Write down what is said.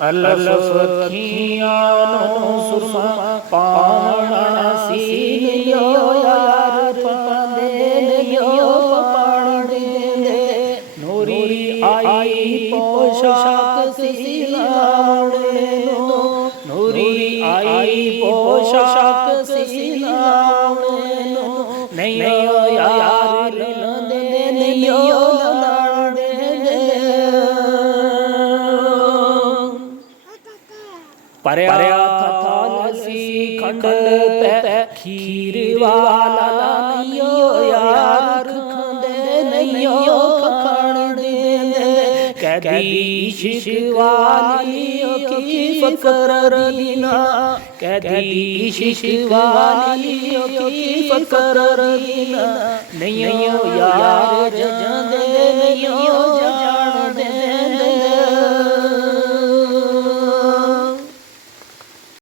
ਅਲਫ ਅੱਖੀਆਂ ਨੂੰ ਸੁਰਮਾ ਪਾਵਣਾ ਸੀਨ ਲਿਓ ਯਾਰ ਪਾਉਂਦੇ ਲਿਓ ਪਾਣੀ ਦਿੰਦੇ ਨੂਰੀ ਆਈ ਪੋਸ਼ਾਕ ਸੀ ਲਾਉਣੇ ਨੂੰ ਨੂਰੀ ਆਈ ਪੋਸ਼ਾਕ ਸੀ ਲਾਉਣੇ ਨੂੰ ਨਹੀਂ ਯਾਰ ਲੰਦੇ ਲਿਓ ਪਰਿਆ ਥਾਲ ਸੀ ਖੰਡ ਪੈ ਖੀਰ ਵਾਲਾ ਨਈਓ ਯਾਰ ਖਾਂਦੇ ਨਈਓ ਖਾਣ ਦਿੰਦੇ ਕਦੀ ਇਸ਼ਕ ਵਾਲੀ ਕੀ ਫਕਰ ਦੀਨਾ ਕਦੀ ਇਸ਼ਕ ਵਾਲੀ ਕੀ ਫਕਰ ਦੀਨਾ ਨਈਓ ਯਾਰ ਜਾਂਦੇ ਨਈਓ